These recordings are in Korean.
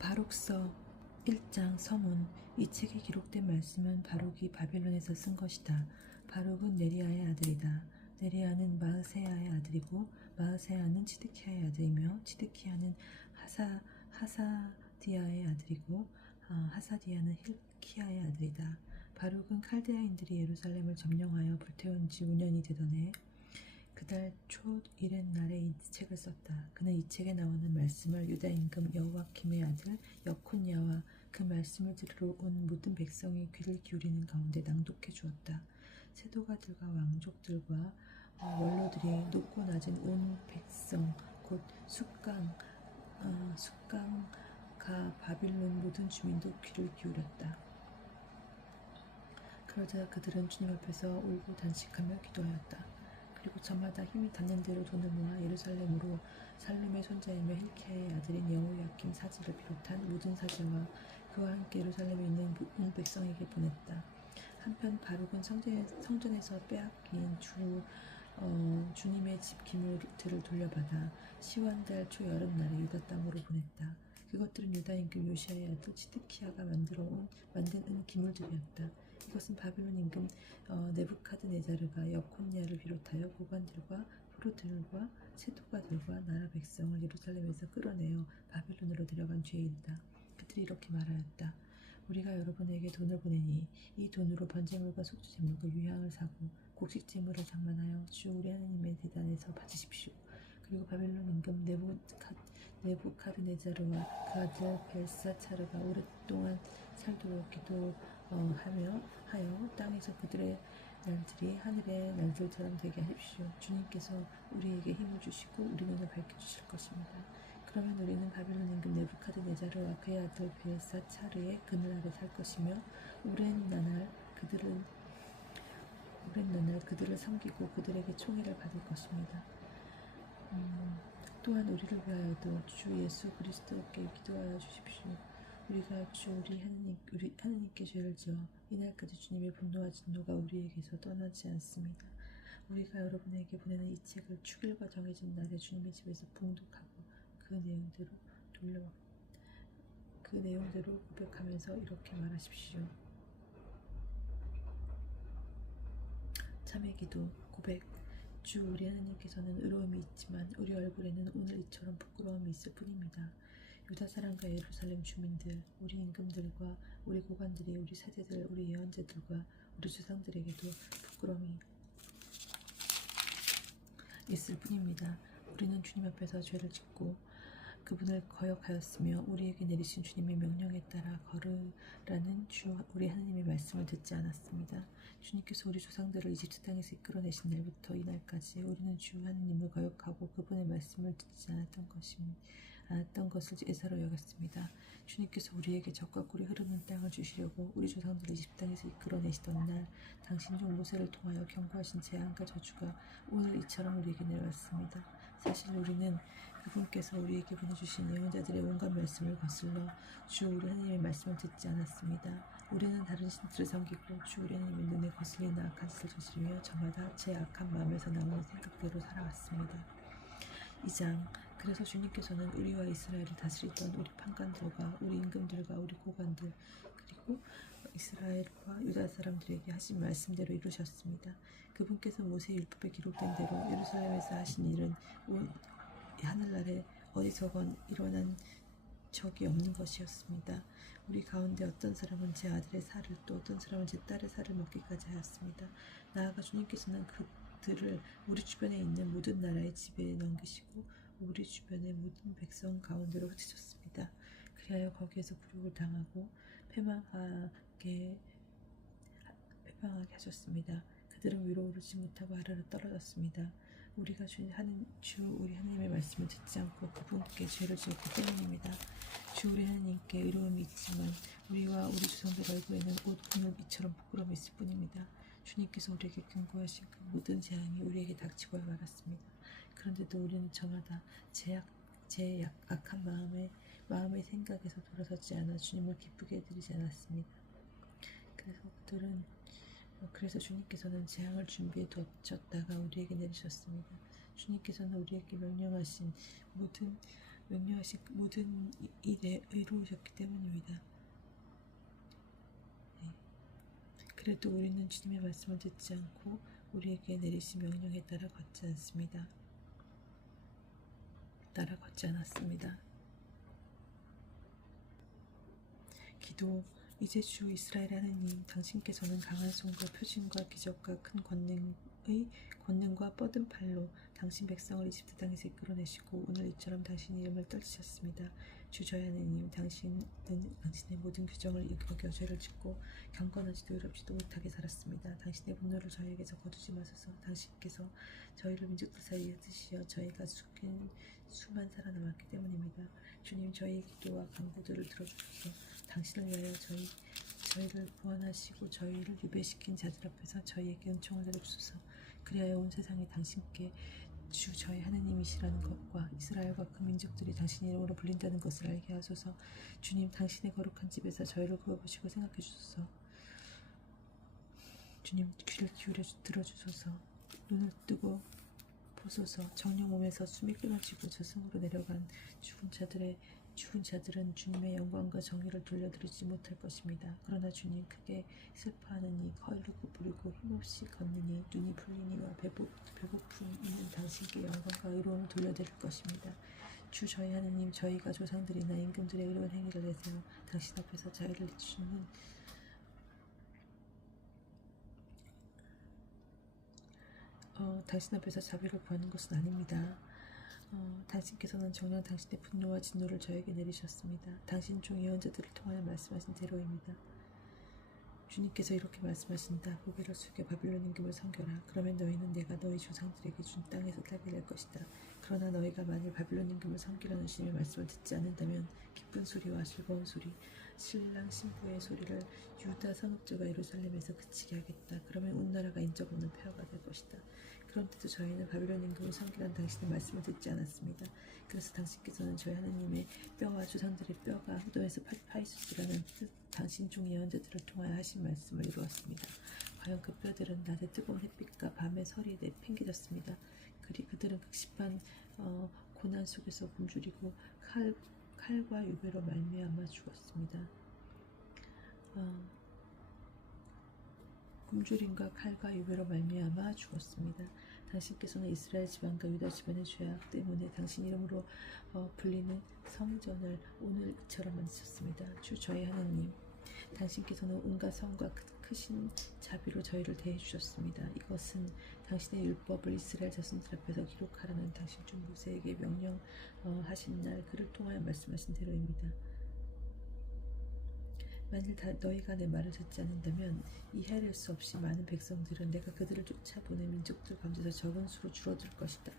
바룩서 1장 서문. 이 책에 기록된 말씀은 바룩이 바벨론에서 쓴 것이다. 바룩은 네리아의 아들이다. 네리아는 마으세야의 아들이고 마으세야는 치드키야의 아들이며 치드키야는 하사디아의 아들이고 하사디아는 힐키야의 아들이다. 바룩은 칼데아인들이 예루살렘을 점령하여 불태운 지 5년이 되던 해 그달 초 이른 날에 이 책을 썼다. 그는 이 책에 나오는 말씀을 유다 임금 여호야김의 아들 여콘야와 그 말씀을 들으러 온 모든 백성이 귀를 기울이는 가운데 낭독해 주었다. 세도가들과 왕족들과 원로들이 높고 낮은 온 백성 곧 숫강가 바빌론 모든 주민도 귀를 기울였다. 그러자 그들은 주님 앞에서 울고 단식하며 기도하였다. 그리고 저마다 힘이 닿는 대로 돈을 모아 예루살렘으로 살룸의 손자이며 힐키야의 아들인 여호야김 사지를 비롯한 모든 사제와 그와 함께 예루살렘에 있는 온 백성에게 보냈다. 한편 바룩은 성전에서 빼앗긴 주님의 집 기물들을 돌려받아 시완달 초 여름날에 유다 땅으로 보냈다. 그것들은 유다 임금 요시야의 아들 치드키야가 만든 은 기물들이었다. 이것은 바벨론 임금 네부카드네자르가 여콘야를 비롯하여 고관들과 포로들과 세토가들과 나라 백성을 예루살렘에서 끌어내어 바벨론으로 데려간 뒤에이다. 그들이 이렇게 말하였다. 우리가 여러분에게 돈을 보내니 이 돈으로 번제물과 속주제물과 유향을 사고 곡식제물을 장만하여 주 우리 하나님의 대단에서 받으십시오. 그리고 바벨론 임금 네부카드네자르와 그 아들 벨사차르가 오랫동안 살도록 하여 땅에서 그들의 날들이 하늘의 날들처럼 되게 하십시오. 주님께서 우리에게 힘을 주시고 우리 눈을 밝혀주실 것입니다. 그러면 우리는 바벨론 임금 네부카드네자르와 그의 아들 벨사차르의 그늘 아래 살 것이며 오랜 나날 그들을 섬기고 그들에게 총애를 받을 것입니다. 또한 우리를 위하여도 주 예수 그리스도께 기도하여 주십시오. 우리가 우리 하나님께 죄를 지어 이날까지 주님의 분노와 진노가 우리에게서 떠나지 않습니다. 우리가 여러분에게 보내는 이 책을 축일과 정해진 날에 주님의 집에서 봉독하고 그 내용대로 고백하면서 이렇게 말하십시오. 참회기도 고백. 주 우리 하나님께서는 의로움이 있지만 우리 얼굴에는 오늘 이처럼 부끄러움이 있을 뿐입니다. 유다 사람과 예루살렘 주민들, 우리 임금들과 우리 고관들이 우리 사제들, 우리 예언자들과 우리 조상들에게도 부끄러움이 있을 뿐입니다. 우리는 주님 앞에서 죄를 짓고 그분을 거역하였으며 우리에게 내리신 주님의 명령에 따라 걸으라는 우리 하나님의 말씀을 듣지 않았습니다. 주님께서 우리 조상들을 이집트 땅에서 이끌어내신 날부터 이날까지 우리는 주 하나님을 거역하고 그분의 말씀을 듣지 않았던 것을 예사로 여겼습니다. 주님께서 우리에게 젖과 꿀이 흐르는 땅을 주시려고 우리 조상들을 이집트 땅에서 이끌어내시던 날 당신 종 모세를 통하여 경고하신 재앙과 저주가 오늘 이처럼 우리에게 내려왔습니다. 사실 우리는 그분께서 우리에게 보내주신 예언자들의 온갖 말씀을 거슬러 주 우리 하나님의 말씀을 듣지 않았습니다. 우리는 다른 신들을 섬기고 주 우리 하나님의 눈에 거슬리는 악한 짓을 저지르며 저마다 제 악한 마음에서 나오는 생각대로 살아왔습니다. 2장. 그래서 주님께서는 우리와 이스라엘을 다스리던 우리 판관들과 우리 임금들과 우리 고관들 그리고 이스라엘과 유다 사람들에게 하신 말씀대로 이루셨습니다. 그분께서 모세의 율법에 기록된 대로 예루살렘에서 하신 일은 하늘나라에 어디서건 일어난 적이 없는 것이었습니다. 우리 가운데 어떤 사람은 제 아들의 살을 또 어떤 사람은 제 딸의 살을 먹기까지 하였습니다. 나아가 주님께서는 그들을 우리 주변에 있는 모든 나라의 지배에 넘기시고 우리 주변의 모든 백성 가운데로 흩으셨습니다. 그리하여 거기에서 굴욕을 당하고 패망하게 하셨습니다. 그들은 위로 오르지 못하고 아래로 떨어졌습니다. 우리가 우리 하나님의 말씀을 듣지 않고 그분께 죄를 지었기 때문입니다. 주 우리 하나님께 의로움이 있지만 우리와 우리 조상들 얼굴에는 오늘 이처럼 부끄러움이 있을 뿐입니다. 주님께서 우리에게 경고하신 그 모든 재앙이 우리에게 닥치고 말았습니다. 그런데도 우리는 저마다 제 악한 마음의 생각에서 돌아서지 않아 주님을 기쁘게 해드리지 않았습니다. 그래서 주님께서는 재앙을 준비해 두셨다가 우리에게 내리셨습니다. 주님께서는 우리에게 명령하신 모든 명령하신 모든 일에 의로우셨기 때문입니다. 네. 그래도 우리는 주님의 말씀을 듣지 않고 우리에게 내리신 명령에 따라 걷지 않습니다. 따라걷지 않았습니다. 기도. 이제 주 이스라엘 하느님, 당신께서는 강한 손과 표징과 기적과 큰 권능과 뻗은 팔로 당신 백성을 이집트 땅에서 이끌어내시고 오늘 이처럼 당신 이름을 떨치셨습니다. 주 저희 하느님, 당신은 당신의 모든 규정을 어겨 죄를 짓고 경건하지도 의롭지도 못하게 살았습니다. 당신의 분노를 저희에게서 거두지 마소서. 당신께서 저희를 민족들 사이에 드시어 저희가 죽인 수만 살아남았기 때문입니다. 주님, 저희의 기도와 간구들을 들어주셔서 당신을 위하여 저희를 구원하시고 저희를 유배시킨 자들 앞에서 저희에게 은총을 내려주소서. 그리하여 온 세상이 당신께 주 저희 하느님이시라는 것과 이스라엘과 그 민족들이 당신 이름으로 불린다는 것을 알게 하소서. 주님, 당신의 거룩한 집에서 저희를 구해보시고 생각해 주소서. 주님, 귀를 기울여 들어주소서. 눈을 뜨고 보소서. 정령 몸에서 숨이 끊어지고 저승으로 내려간 죽은 자들은 주님의 영광과 정의를 돌려드리지 못할 것입니다. 그러나 주님, 크게 슬퍼하느니 거르고 부리고 힘없이 걷느니 눈이 풀리니와 배고픔 있는 당신께 영광과 의로움을 돌려드릴 것입니다. 주 저희 하느님, 저희가 조상들이나 임금들의 의로운 행위를 내세워 당신 앞에서 자유를 주는 당신 앞에서 자비를 구하는 것은 아닙니다. 당신께서는 정녕 당신의 분노와 진노를 저에게 내리셨습니다. 당신 종 예언자들을 통하여 말씀하신 대로입니다. 주님께서 이렇게 말씀하신다. 고개를 숙여 바빌론 임금을 섬겨라. 그러면 너희는 내가 너희 조상들에게 준 땅에서 살게 될 것이다. 그러나 너희가 만일 바빌론 임금을 섬기라는 주님의 말씀을 듣지 않는다면 기쁜 소리와 즐거운 소리, 신랑 신부의 소리를 유다 상급자가 예루살렘에서 그치게 하겠다. 그러면 온 나라가 인적 없는 폐허가 될 것이다. 그런데도 저희는 바빌론 임금을 섬기라는 당신의 말씀을 듣지 않았습니다. 그래서 당신께서는 저희 하느님의 뼈와 조상들의 뼈가 무덤에서 파이수스라는 당신 종 예언자들을 통하여 하신 말씀을 이루었습니다. 과연 그 뼈들은 낮의 뜨거운 햇빛과 밤의 설이 내팽개졌습니다. 그들은 극심한 고난 속에서 굶주리고 칼과 유배로 말미암아 죽었습니다. 굶주림과 칼과 유배로 말미암아 죽었습니다. 당신께서는 이스라엘 집안과 유다 집안의 죄악 때문에 당신 이름으로 불리는 성전을 오늘 이처럼 만드셨습니다. 주 저희 하나님, 당신께서는 온갖 성과 크신 자비로 저희를 대해주셨습니다. 이것은 당신의 율법을 이스라엘 자손들 앞에서 기록하라는 당신 종 모세에게 명령하신 날 그를 통하여 말씀하신 대로입니다. 만일 너희가 내 말을 듣지 않는다면 이해할 수 없이 많은 백성들은 내가 그들을 쫓아보낸 민족들 가운데서 적은 수로 줄어들 것이다.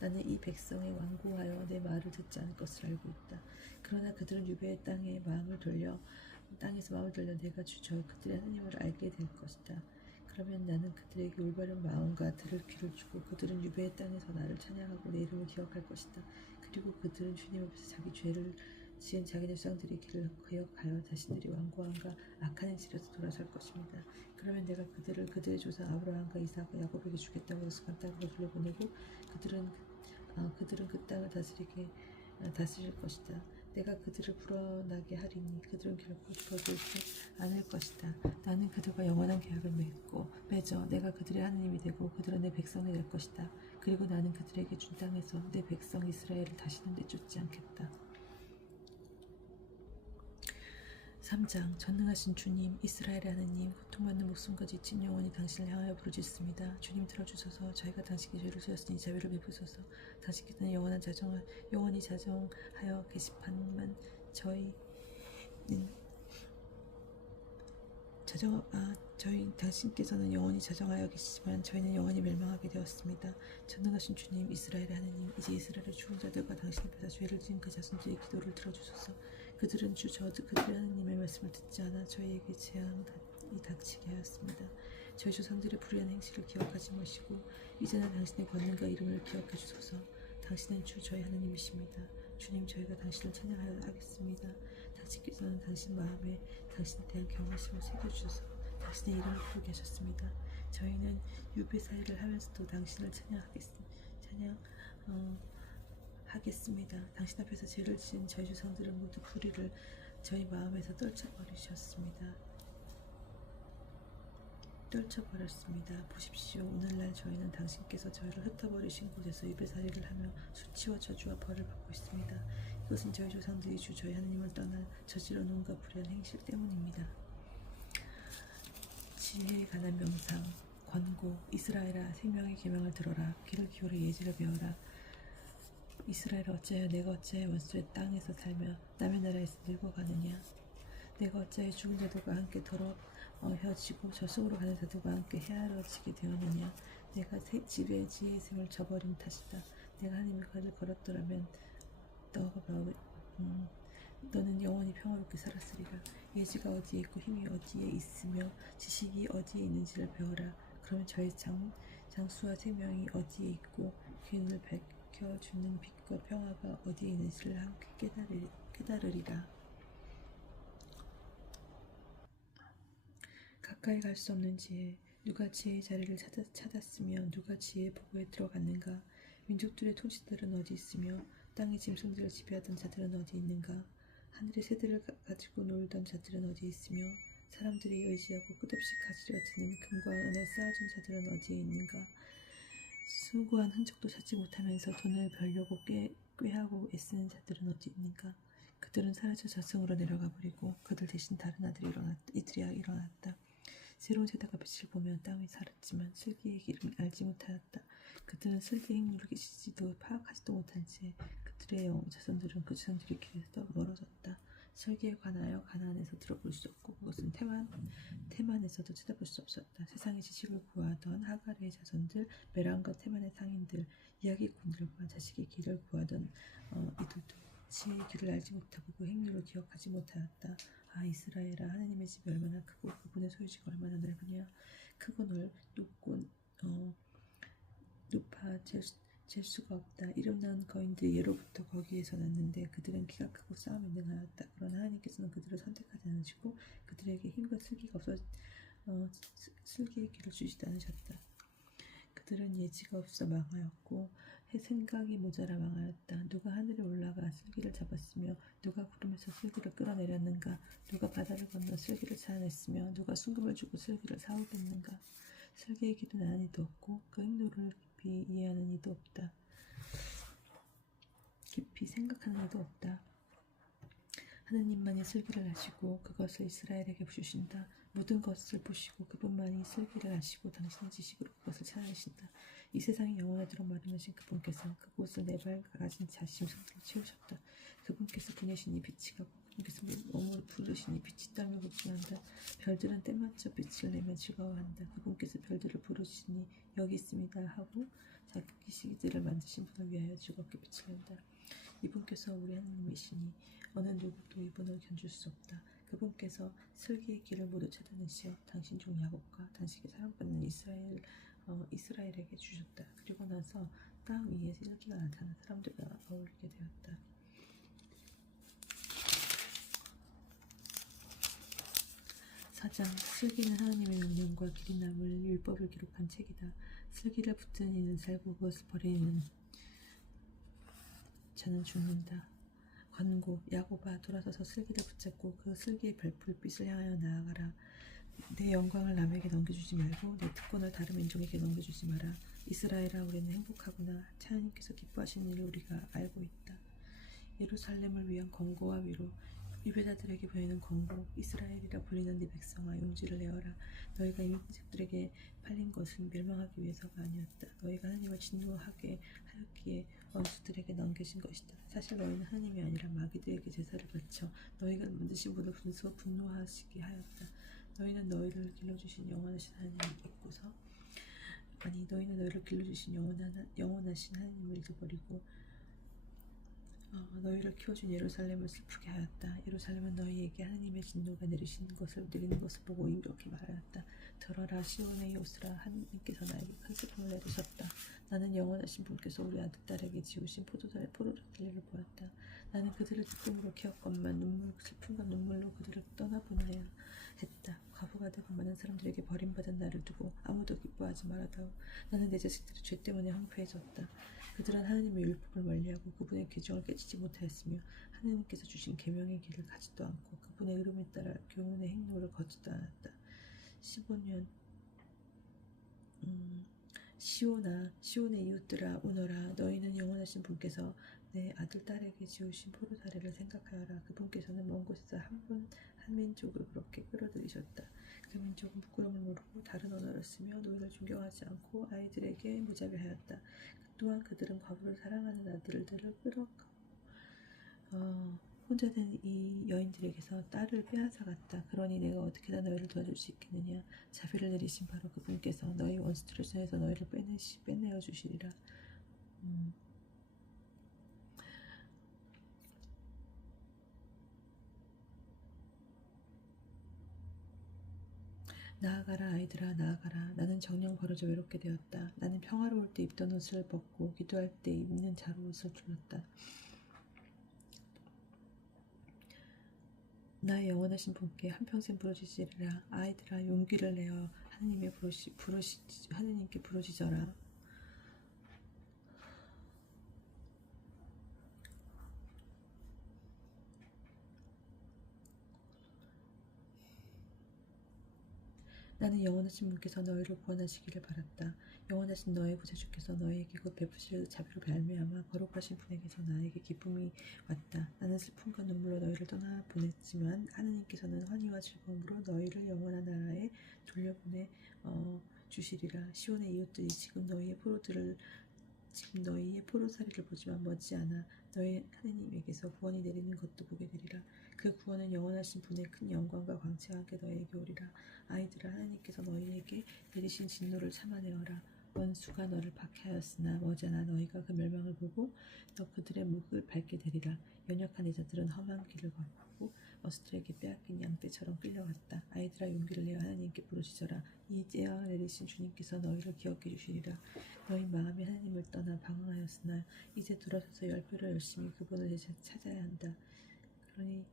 나는 이 백성에 완고하여 내 말을 듣지 않을 것을 알고 있다. 그러나 그들은 유배의 땅에서 마음을 돌려 내가 주저 그들의 하나님을 알게 될 것이다. 그러면 나는 그들에게 올바른 마음과 들을 귀를 주고 그들은 유배의 땅에서 나를 찬양하고 내 이름을 기억할 것이다. 그리고 그들은 주님 앞에서 자기 죄를 지은 자기네 조상들의 길을 기억하여 자신들이 완고함과 악한 행실에서 돌아설 것입니다. 그러면 내가 그들을 그들의 조상 아브라함과 이삭과 야곱에게 주겠다고 약속한 땅으로 돌려보내고 그들은 그 땅을 다스릴 것이다. 내가 그들을 불어나게 하리니 그들은 결코 줄어들지 않을 것이다. 나는 그들과 영원한 계약을 맺어 내가 그들의 하느님이 되고 그들은 내 백성이 될 것이다. 그리고 나는 그들에게 준 땅에서 내 백성 이스라엘을 다시는 내쫓지 않겠다. 3장. 전능하신 주님, 이스라엘의 하느님, 고통받는 목숨과 지친 영혼이 당신을 향하여 부르짖습니다. 주님 들어주소서. 저희가 당신께 죄를 지었으니 자비를 베푸소서. 당신께서는 영원히 자정하여 계시판만 당신께서는 영원히 자정하여 계시지만 저희는 영원히 멸망하게 되었습니다. 전능하신 주님, 이스라엘의 하느님, 이제 이스라엘의 죽은 자들과 당신 앞에서 죄를 지은 그 자손들의 기도를 들어주소서. 그들은 그들의 하느님의 말씀을 듣지 않아 저희에게 재앙이 닥치게 하였습니다. 저희 조상들의 불의한 행실을 기억하지 마시고 이제는 당신의 권능과 이름을 기억해 주소서. 당신은 주 저희 하느님이십니다. 주님, 저희가 당신을 찬양하겠습니다. 당신께서는 당신 마음에 당신에 대한 경외심을 새겨주셔서 당신의 이름을 부르게 하셨습니다. 저희는 유배 사이를 하면서도 당신을 하겠습니다. 당신 앞에서 죄를 지은 저희 조상들은 모두 불의를 저희 마음에서 떨쳐버렸습니다. 보십시오. 오늘날 저희는 당신께서 저희를 흩어버리신 곳에서 예배살이를 하며 수치와 저주와 벌을 받고 있습니다. 이것은 저희 조상들이 주 저희 하나님을 떠나 저지른 온갖 불의한 행실 때문입니다. 지혜에 관한 명상, 권고, 이스라엘아 생명의 계명을 들어라. 귀를 기울여 예지를 배워라. 이스라엘아 어찌하여 내가 어찌하여 원수의 땅에서 살며 남의 나라에서 늙어가느냐. 내가 어찌하여 죽은 자들과 함께 더러워지고 저승으로 가는 자들과 함께 헤아려지게 되었느냐. 내가 지배의 지혜의 셈을 저버린 탓이다. 내가 하나님의 길을 걸었더라면 너는 영원히 평화롭게 살았으리라. 예지가 어디에 있고 힘이 어디에 있으며 지식이 어디에 있는지를 배워라. 그러면 저의 장수와 생명이 어디에 있고 그 눈을 밝혀주는 빛과 평화가 어디에 있는지를 함께 깨달으리라. 가까이 갈 수 없는 지혜, 누가 지혜의 자리를 찾았으며 누가 지혜의 보고에 들어갔는가. 민족들의 통치들은 어디 있으며 땅의 짐승들을 지배하던 자들은 어디 있는가. 하늘의 새들을 가지고 놀던 자들은 어디 있으며 사람들이 의지하고 끝없이 가지려 드는 금과 은을 쌓아준 자들은 어디에 있는가. 수고한 흔적도 찾지 못하면서 돈을 벌려고 꾀하고 애쓰는 자들은 어디 있는가. 그들은 사라져 저승으로 내려가 버리고 그들 대신 다른 이들이 일어났다. 새로운 세대가 빛을 보며 땅이 살았지만 슬기의 길을 알지 못하였다. 그들은 슬기의 행로를 계시지도 파악하지도 못한 채 그들의 자손들은 그 자손들의 길에서 멀어졌다. 슬기에 관하여 가나안에서 들어볼 수 없고 그것은 테만에서도 찾아볼 수 없었다. 세상의 지식을 구하던 하갈의 자손들, 메랑과 테만의 상인들, 이야기꾼들과 자식의 길을 구하던 이들도 지혜의 길을 알지 못하고 그 행로를 기억하지 못하였다. 아 이스라엘아 하나님의 집이 얼마나 크고 그분의 소유지가 얼마나 넓으냐. 크고 높고 높아 잴 수가 없다. 이름난 거인들이 예로부터 거기에서 났는데 그들은 키가 크고 싸움에 능하였다. 그러나 하나님께서는 그들을 선택하지 않으시고 그들에게 힘과 슬기가 없어 슬기의 길을 주시지 않으셨다. 그들은 예지가 없어 망하였고 생각이 모자라 망하였다. 누가 하늘에 올라가 슬기를 잡았으며 누가 구름에서 슬기를 끌어내렸는가. 누가 바다를 건너 슬기를 찾아냈으며 누가 순금을 주고 슬기를 사오겠는가. 슬기의 길은 아는 이도 없고 그 행로를 깊이 이해하는 이도 없다. 깊이 생각하는 이도 없다. 하느님만이 슬기를 아시고 그것을 이스라엘에게 주신다. 모든 것을 보시고 그분만이 슬기를 아시고 당신의 지식으로 그것을 찾아내신다. 이 세상이 영원하도록 마련하신 그분께서 그곳을 네 발 가진 자심성들을 채우셨다. 그분께서 보내시니 빛이 가고 그분께서 몸을 부르시니 빛이 땅을 복숭한다. 별들은 때맞춰 빛을 내며 즐거워한다. 그분께서 별들을 부르시니 여기 있습니다 하고 자기들을 만드신 분을 위하여 즐겁게 빛을 낸다. 이분께서 우리 하나님이시니 어느 누구도 이분을 견줄 수 없다. 그분께서 슬기의 길을 모두 찾아내시어 당신 종 야곱과 당신의 사랑받는 이스라엘에게 주셨다. 그리고 나서 땅 위에 슬기가 나타나 사람들과 어울리게 되었다. 사장 슬기는 하나님의 명령과 길이 남을 율법을 기록한 책이다. 슬기를 붙든 이는 살고 그것을 버리는 자는 죽는다. 권고 야곱아 돌아서서 슬기를 붙잡고 그 슬기의 불빛을 향하여 나아가라. 내 영광을 남에게 넘겨주지 말고 내 특권을 다른 민족에게 넘겨주지 마라. 이스라엘아 우리는 행복하구나. 하나님께서 기뻐하시는 일을 우리가 알고 있다. 예루살렘을 위한 권고와 위로 유배자들에게 보내는 권고. 이스라엘이라 불리는 네 백성아 용지를 내어라. 너희가 이민족들에게 팔린 것은 멸망하기 위해서가 아니었다. 너희가 하나님을 진노하게 하였기에 원수들에게 넘겨진 것이다. 사실 너희는 하나님이 아니라 마귀들에게 제사를 바쳐 너희가 만드신 분을 분노하시게 하였다. 너희는 너희를 길러주신 영원하신 하나님을 잊고서 너희는 너희를 길러주신 영원하신 하나님을 잊어버리고 너희를 키워준 예루살렘을 슬프게 하였다. 예루살렘은 너희에게 하나님의 진노가 내리는 것을 보고 이렇게 말하였다. 들어라 시온의 요스라 하나님께서 나에게 큰 슬픔을 내리셨다. 나는 영원하신 분께서 우리 아들 딸에게 지우신 포도달리를 보았다. 나는 그들을 기쁨으로 키웠건만 슬픔과 눈물로 그들을 떠나보내야 했다. 과부가 되고 많은 사람들에게 버림받은 나를 두고 아무도 기뻐하지 말아다오. 나는 내 자식들의 죄 때문에 황폐해졌다. 그들은 하나님의 율법을 멀리하고 그분의 규정을 깨치지 못하였으며 하나님께서 주신 계명의 길을 가지도 않고 그분의 이름에 따라 교훈의 행로를 걷지도 않았다. 15년 시온의 이웃들아 오너라. 너희는 영원하신 분께서 내 아들 딸에게 지으신 포도다리를 생각하여라. 그분께서는 먼 곳에서 한 민족을 그렇게 끌어들이셨다. 그 민족은 부끄러움을 모르고 다른 언어를 쓰며 노예를 존경하지 않고 아이들에게 무자비하였다. 또한 그들은 과부를 사랑하는 아들들을 끌어가고 혼자 된 이 여인들에게서 딸을 빼앗아갔다. 그러니 내가 어떻게나 너희를 도와줄 수 있겠느냐. 자비를 내리신 바로 그분께서 너희 원수들의 손에서 너희를 빼내어 주시리라. 나아가라 아이들아 나아가라. 나는 정령 벌어져 외롭게 되었다. 나는 평화로울 때 입던 옷을 벗고 기도할 때 입는 자루옷을 둘렀다. 나의 영원하신 분께 한평생 부르짖으리라. 아이들아 용기를 내어 하느님께 부르짖어라. 나는 영원하신 분께서 너희를 구원하시기를 바랐다. 영원하신 너의 구세주께서 너희에게 곧 베푸실 자비로 말미암아 거룩하신 분에게서 나에게 기쁨이 왔다. 나는 슬픔과 눈물로 너희를 떠나보냈지만 하느님께서는 환희와 즐거움으로 너희를 영원한 나라에 돌려보내 주시리라. 시온의 이웃들이 지금 너희의 포로살이를 보지만 머지않아 너희 하느님에게서 구원이 내리는 것도 보게 되리라. 그 구원은 영원하신 분의 큰 영광과 광채와 함께 너희에게 오리라. 아이들아 하나님께서 너희에게 내리신 진노를 참아내어라. 원수가 너를 박해하였으나 머지않아 너희가 그 멸망을 보고 너 그들의 목을 밟게 되리라. 연약한 여자들은 험한 길을 걸고 어스들에게 빼앗긴 양떼처럼 끌려갔다. 아이들아 용기를 내어 하나님께 부르짖어라. 이 재앙을 내리신 주님께서 너희를 기억해 주시리라. 너희 마음이 하나님을 떠나 방황하였으나 이제 돌아서서 열배로 열심히 그분을 찾아야 한다. 그러니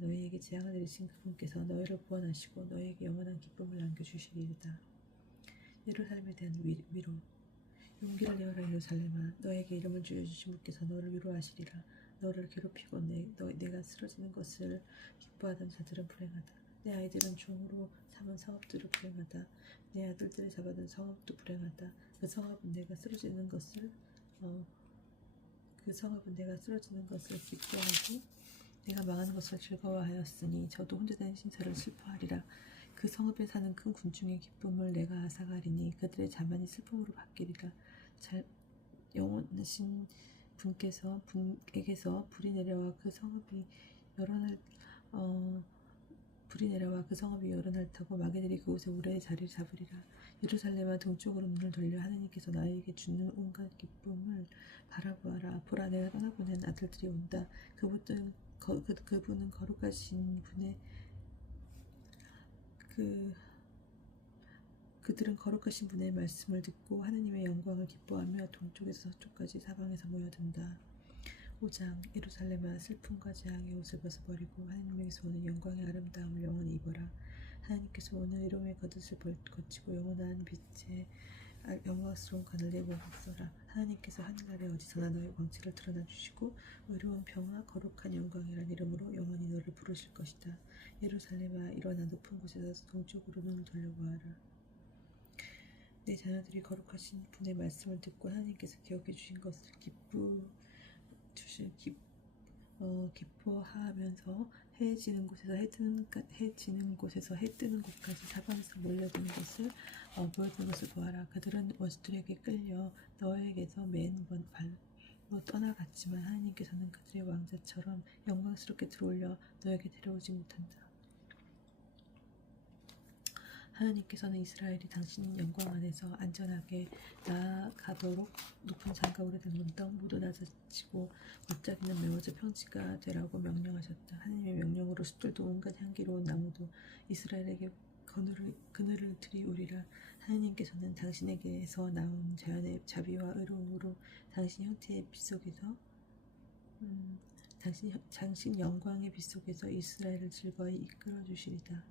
너희에게 재앙을 내리신 그분께서 너희를 구원하시고 너희에게 영원한 기쁨을 남겨주시리이다. 예루살렘에 대한 위로. 용기를 내어라 예루살렘아. 너에게 이름을 지어주신 분께서 너를 위로하시리라. 너를 괴롭히고 내가 쓰러지는 것을 기뻐하던 자들은 불행하다. 내 아이들은 종으로 삼은 성읍들을 불행하다. 내 아들들을 잡아둔 성읍도 불행하다. 그 성읍은 내가 쓰러지는 것을 기뻐하고 내가 망하는 것을 즐거워하였으니 저도 혼자 된 신사를 슬퍼하리라. 그 성읍에 사는 큰 군중의 기쁨을 내가 앗아가리니 그들의 자만이 슬픔으로 바뀌리라. 영원하신 분에게서 불이 내려와 그 성읍이 여러 날 타고 마귀들이 그곳에 오래 자리를 잡으리라. 예루살렘아 동쪽으로 눈을 돌려 하느님께서 나에게 주는 온갖 기쁨을 바라보아라. 보라 내가 떠나보낸 아들들이 온다. 그분은 거룩하신 분의 그들은 거룩하신 분의 말씀을 듣고 하느님의 영광을 기뻐하며 동쪽에서 서쪽까지 사방에서 모여든다. 5장 예루살렘아 슬픔과 재앙의 옷을 벗어버리고 하느님에게서 오는 영광의 아름다움을 영원히 입어라. 하나님께서 오는 이름의 겉옷을 거치고 영원한 빛의 영광스러운 관을 내 몸에 써라. 하나님께서 하늘나라에 어디서나 너의 광채를 드러나 주시고 의로운 평화 거룩한 영광이란 이름으로 영원히 너를 부르실 것이다. 예루살렘아 일어나 높은 곳에서 동쪽으로 눈을 돌려보아라. 내 자녀들이 거룩하신 분의 말씀을 듣고 하나님께서 기억해 주신 것을 기뻐하면서 해 지는 곳에서 해 뜨는 곳까지 사방에서 몰려드는 것을 보여주는 것을 보아라. 그들은 원수들에게 끌려 너에게서 맨 발로 떠나갔지만 하나님께서는 그들의 왕자처럼 영광스럽게 들어올려 너에게 데려오지 못한다. 하나님께서는 이스라엘이 당신 영광 안에서 안전하게 나아가도록 높은 산과 오래된 문덕 모두 낮아지고 골짜기는 메워져 평지가 되라고 명령하셨다. 하나님의 명령으로 숲들도 온갖 향기로운 나무도 이스라엘에게 그늘을 들이우리라. 하나님께서는 당신에게서 나온 자연의 자비와 의로움으로 당신 형태의 빛 속에서 당신 영광의 빛 속에서 이스라엘을 즐거이 이끌어 주시리다.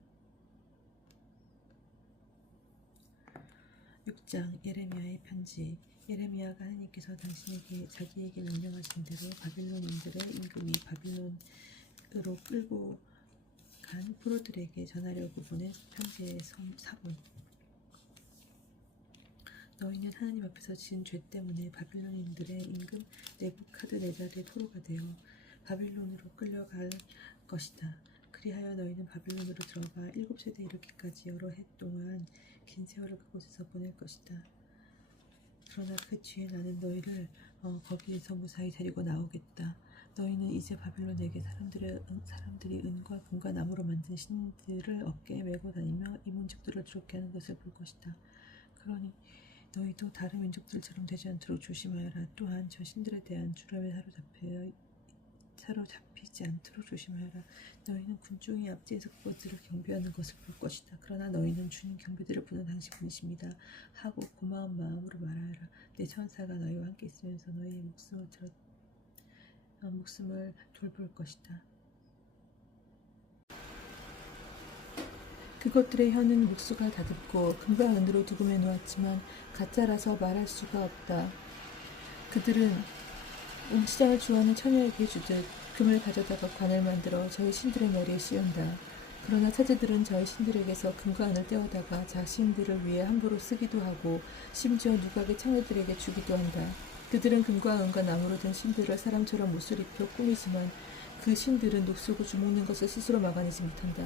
6장 예레미야의 편지. 예레미야가 하나님께서 자기에게 명령하신 대로 바빌론인들의 임금이 바빌론으로 끌고 간 포로들에게 전하려고 보낸 편지의 사본. 너희는 하나님 앞에서 지은 죄 때문에 바빌론인들의 임금 네부카드네잘의 포로가 되어 바빌론으로 끌려갈 것이다. 그리하여 너희는 바빌론으로 들어가 7세대 이르기까지 여러 해 동안 긴 세월을 그곳에서 보낼 것이다. 그러나 그 뒤에 나는 너희를 거기에서 무사히 데리고 나오겠다. 너희는 이제 바빌론에게 사람들이 은과 금과 나무로 만든 신들을 어깨에 메고 다니며 이 민족들을 두렵게 하는 것을 볼 것이다. 그러니 너희도 다른 민족들처럼 되지 않도록 조심하여라. 또한 저 신들에 대한 두려움에 사로잡히지 않도록 조심하여라. 너희는 군중이 앞뒤에서 그것들을 경배하는 것을 볼 것이다. 그러나 너희는 주님 경배들을 보는 당신뿐이십니다 하고 고마운 마음으로 말하여라. 내 천사가 너희와 함께 있으면서 너희의 목숨을 돌볼 것이다. 그것들의 혀는 목수가 다듬고 금과 은으로 두금해 놓았지만 가짜라서 말할 수가 없다. 그들은 음치장을 좋아하는 처녀에게 주듯 금을 가져다가 관을 만들어 저희 신들의 머리에 씌운다. 그러나 사제들은 저희 신들에게서 금과 은을 떼어다가 자신들을 위해 함부로 쓰기도 하고 심지어 누각의 창녀들에게 주기도 한다. 그들은 금과 은과 나무로 된 신들을 사람처럼 옷을 입혀 꾸미지만 그 신들은 녹슬고 주먹는 것을 스스로 막아내지 못한다.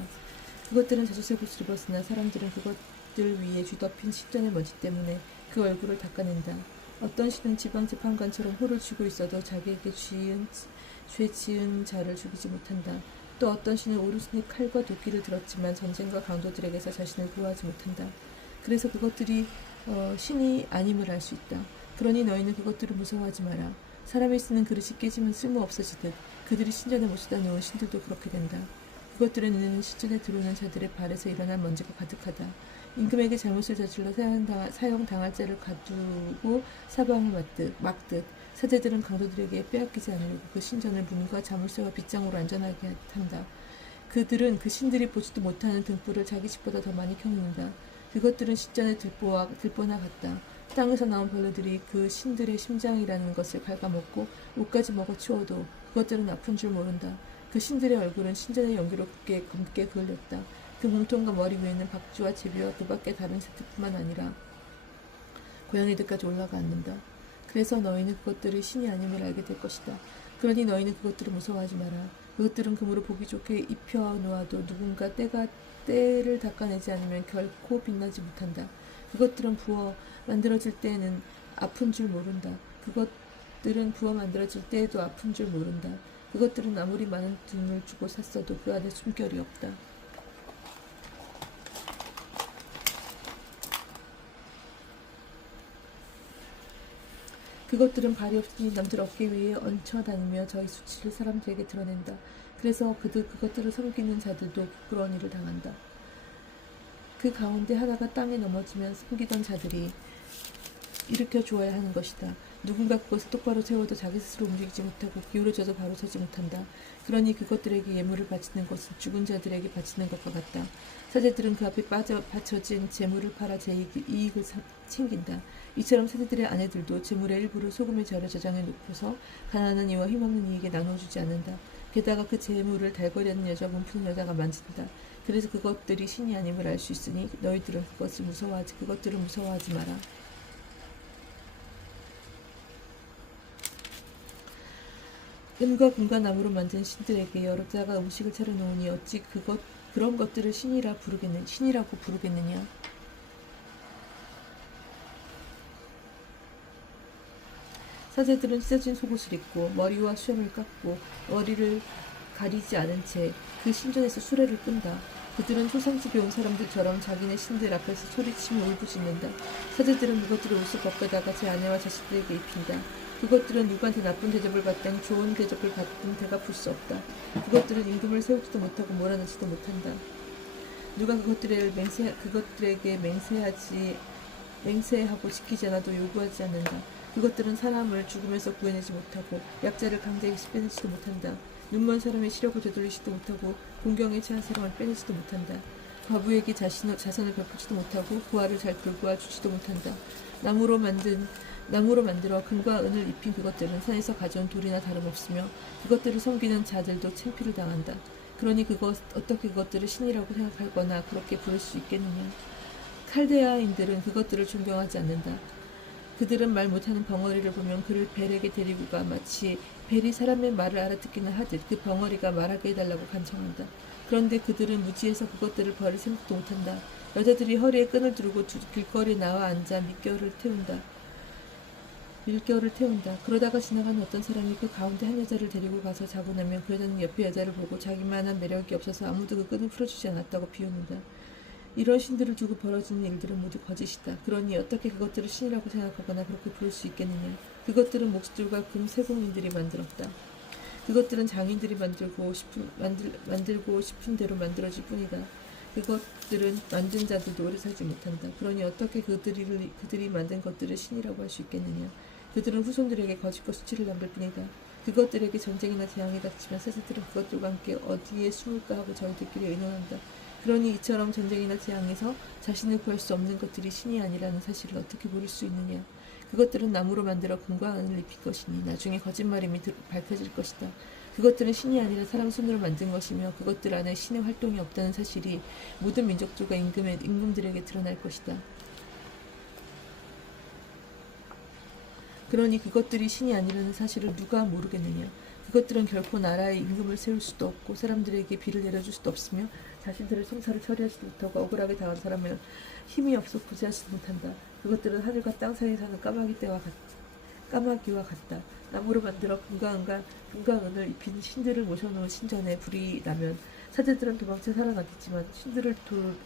그것들은 자주색 옷을 입었으나 사람들은 그것들 위에 뒤덮인 신전의 먼지 때문에 그 얼굴을 닦아낸다. 어떤 신은 지방재판관처럼 호를 쥐고 있어도 자기에게 죄 지은 자를 죽이지 못한다. 또 어떤 신은 오르신의 칼과 도끼를 들었지만 전쟁과 강도들에게서 자신을 구하지 못한다. 그래서 그것들이 신이 아님을 알 수 있다. 그러니 너희는 그것들을 무서워하지 마라. 사람이 쓰는 그릇이 깨지면 쓸모 없어지듯 그들이 신전에 모셔다 놓은 신들도 그렇게 된다. 그것들은 신전에 들어오는 자들의 발에서 일어난 먼지가 가득하다. 임금에게 잘못을 저질러 사형당할 자를 가두고 사방을 막듯 사제들은 강도들에게 빼앗기지 않으려고 그 신전을 문과 자물쇠와 빗장으로 안전하게 한다. 그들은 그 신들이 보지도 못하는 등불을 자기 집보다 더 많이 켜놓는다. 그것들은 신전의 들보나 같다. 땅에서 나온 벌레들이 그 신들의 심장이라는 것을 갉아먹고 옷까지 먹어치워도 그것들은 아픈 줄 모른다. 그 신들의 얼굴은 신전의 연기로 검게 그을렸다. 그 몸통과 머리 위에는 박쥐와 제비와 그 밖에 다른 새들뿐만 아니라 고양이들까지 올라가 앉는다. 그래서 너희는 그것들이 신이 아님을 알게 될 것이다. 그러니 너희는 그것들을 무서워하지 마라. 그것들은 금으로 보기 좋게 입혀 놓아도 누군가 때를 닦아내지 않으면 결코 빛나지 못한다. 그것들은 부어 만들어질 때에는 아픈 줄 모른다. 그것들은 부어 만들어질 때에도 아픈 줄 모른다. 그것들은 아무리 많은 돈을 주고 샀어도 그 안에 숨결이 없다. 그것들은 발이 없으니 남들 어깨 위에 얹혀 다니며 저희 수치를 사람들에게 드러낸다. 그래서 그것들을 섬기는 자들도 부끄러운 일을 당한다. 그 가운데 하나가 땅에 넘어지면 섬기던 자들이 일으켜 주어야 하는 것이다. 누군가 그것을 똑바로 세워도 자기 스스로 움직이지 못하고 기울어져도 바로 서지 못한다. 그러니 그것들에게 예물을 바치는 것은 죽은 자들에게 바치는 것과 같다. 사제들은 그 앞에 바쳐진 재물을 팔아 제 이익을 챙긴다. 이처럼 사제들의 아내들도 재물의 일부를 소금에 절여 저장해 놓고서 가난한 이와 힘없는 이에게 나눠주지 않는다. 게다가 그 재물을 달거리하는 여자, 몸푸는 여자가 만진다. 그래서 그것들이 신이 아님을 알 수 있으니 너희들은 그것들을 무서워하지 마라. 은과 금과 나무로 만든 신들에게 여러 자가 음식을 차려놓으니 어찌 그런 것들을 신이라고 부르겠느냐? 사제들은 찢어진 속옷을 입고 머리와 수염을 깎고 머리를 가리지 않은 채 그 신전에서 수레를 끈다. 그들은 초상집에 온 사람들처럼 자기네 신들 앞에서 소리치며 울부짖는다. 사제들은 그것들을 옷을 벗겨다가 제 아내와 자식들에게 입힌다. 그것들은 누구한테 나쁜 대접을 받든 좋은 대접을 받든 되갚을 수 없다. 그것들은 임금을 세우지도 못하고 몰아내지도 못한다. 누가 그것들에게 맹세하고 지키지 않아도 요구하지 않는다. 그것들은 사람을 죽음에서 구해내지 못하고 약자를 강제히 빼내지도 못한다. 눈먼 사람의 시력을 되돌리지도 못하고 공경에 처한 사람을 빼내지도 못한다. 과부에게 자선을 베풀지도 못하고 부하를 잘 돌보아 주지도 못한다. 나무로 만들어 금과 은을 입힌 그것들은 산에서 가져온 돌이나 다름없으며 그것들을 섬기는 자들도 창피를 당한다. 그러니 어떻게 그것들을 신이라고 생각하거나 그렇게 부를 수 있겠느냐. 칼데아인들은 그것들을 존경하지 않는다. 그들은 말 못하는 벙어리를 보면 그를 벨에게 데리고 가 마치 벨이 사람의 말을 알아듣기나 하듯 그 벙어리가 말하게 해달라고 간청한다. 그런데 그들은 무지해서 그것들을 버릴 생각도 못한다. 여자들이 허리에 끈을 두르고 길거리에 나와 앉아 밀겨울을 태운다. 그러다가 지나가는 어떤 사람이 그 가운데 한 여자를 데리고 가서 자고 나면 그 여자는 옆에 여자를 보고 자기만한 매력이 없어서 아무도 그 끈을 풀어주지 않았다고 비웃는다. 이런 신들을 두고 벌어지는 일들은 모두 거짓이다. 그러니 어떻게 그것들을 신이라고 생각하거나 그렇게 부를 수 있겠느냐. 그것들은 목줄과 금 세공민들이 만들었다. 그것들은 장인들이 만들고 싶은 대로 만들어질 뿐이다. 그것들은 만든 자들도 오래 살지 못한다. 그러니 어떻게 그들이 만든 것들을 신이라고 할 수 있겠느냐. 그들은 후손들에게 거짓과 수치를 남길 뿐이다. 그것들에게 전쟁이나 재앙이 닥치면 세자들은 그것들과 함께 어디에 숨을까 하고 저희들끼리 의논한다. 그러니 이처럼 전쟁이나 재앙에서 자신을 구할 수 없는 것들이 신이 아니라는 사실을 어떻게 모를 수 있느냐. 그것들은 나무로 만들어 금과 은을 입힐 것이니 나중에 거짓말임이 밝혀질 것이다. 그것들은 신이 아니라 사람 손으로 만든 것이며 그것들 안에 신의 활동이 없다는 사실이 모든 민족들과 임금들에게 드러날 것이다. 그러니 그것들이 신이 아니라는 사실을 누가 모르겠느냐. 그것들은 결코 나라에 임금을 세울 수도 없고 사람들에게 비를 내려줄 수도 없으며 자신들의 성사를 처리하지도 못하고 억울하게 당한 사람을 힘이 없어 구제하지도 못한다. 그것들은 하늘과 땅 사이에 사는 까마귀와 같다. 나무로 만들어 금과 은을 입힌 신들을 모셔놓은 신전에 불이 나면 사제들은 도망쳐 살아나겠지만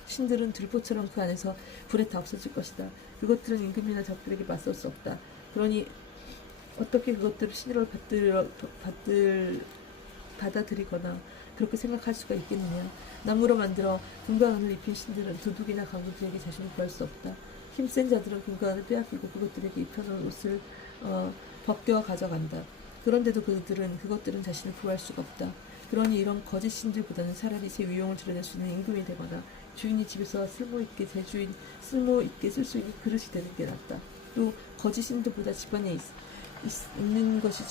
신들은 들보처럼 그 안에서 불에 다 없어질 것이다. 그것들은 임금이나 적들에게 맞설 수 없다. 그러니 어떻게 그것들을 신으로 받아들이거나 그렇게 생각할 수가 있겠느냐. 나무로 만들어 금과 은을 입힌 신들은 도둑이나 강도들에게 자신을 구할 수 없다. 힘센 자들은 금과 은을 빼앗기고 그것들에게 입혀놓은 옷을 벗겨 가져간다. 그런데도 그것들은 자신을 구할 수가 없다. 그러니 이런 거짓 신들보다는 차라리 제 위용을 드러낼 수 있는 임금이 되거나 주인이 집에서 쓸모있게 쓸 수 있는 그릇이 되는 게 낫다. 또 거짓 신들보다 집안에 있는 것을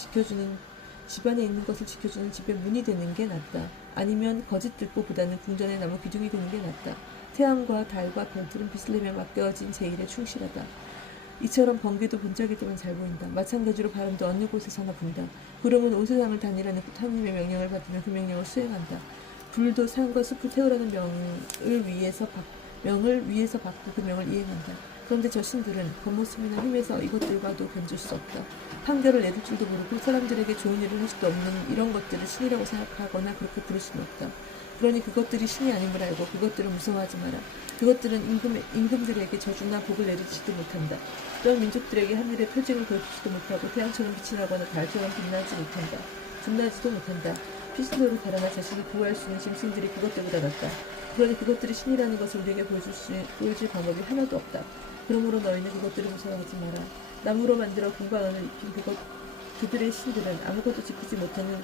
지켜주는 집의 문이 되는 게 낫다. 아니면 거짓 들보보다는 궁전의 나무 기둥이 되는 게 낫다. 태양과 달과 별들은 빛을 내며 맡겨진 제 일에 충실하다. 이처럼 번개도 번쩍이더만 잘 보인다. 마찬가지로 바람도 어느 곳에서나 분다. 구름은 온 세상을 다니라는 하나님의 명령을 받으면 그 명령을 수행한다. 불도 산과 숲을 태우라는 명을 위에서 받고 그 명을 이행한다. 그런데 저 신들은 겉모습이나 힘에서 이것들과도 견줄 수 없다. 판결을 내릴 줄도 모르고 사람들에게 좋은 일을 할 수도 없는 이런 것들을 신이라고 생각하거나 그렇게 부를 수는 없다. 그러니 그것들이 신이 아님을 알고 그것들을 무서워하지 마라. 그것들은 임금들에게 저주나 복을 내리지도 못한다. 또한 민족들에게 하늘의 표징을 보여주지도 못하고 태양처럼 빛이 나거나 달처럼 빛나지도 못한다. 피스도로 달아나 자신을 구할 수 있는 짐승들이 그것들보다 낫다. 그러니 그것들이 신이라는 것을 우리에게 보여줄 방법이 하나도 없다. 그러므로 너희는 그것들을 무서워하지 마라. 나무로 만들어 금과 은을 입힌 그들의 신들은 아무것도 지키지 못하는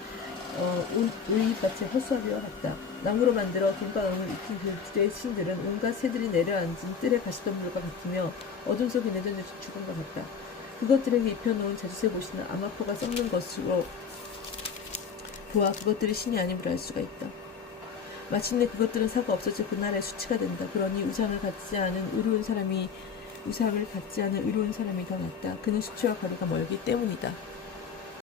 오이밭의 헛소리와 같다. 나무로 만들어 금과 은을 입힌 그들의 신들은 온갖 새들이 내려앉은 뜰의 가시덤불과 같으며 어둠 속에 내던져 죽은 것 같다. 그것들에게 입혀놓은 자주색 옷이나 아마포가 썩는 것으로 보아 그것들이 신이 아님을 알 수가 있다. 마침내 그것들은 사고 없어져 그 나라의 수치가 된다. 그러니 우상을 갖지 않은 의로운 사람이 더 낫다. 그는 수치와 거리가 멀기 때문이다.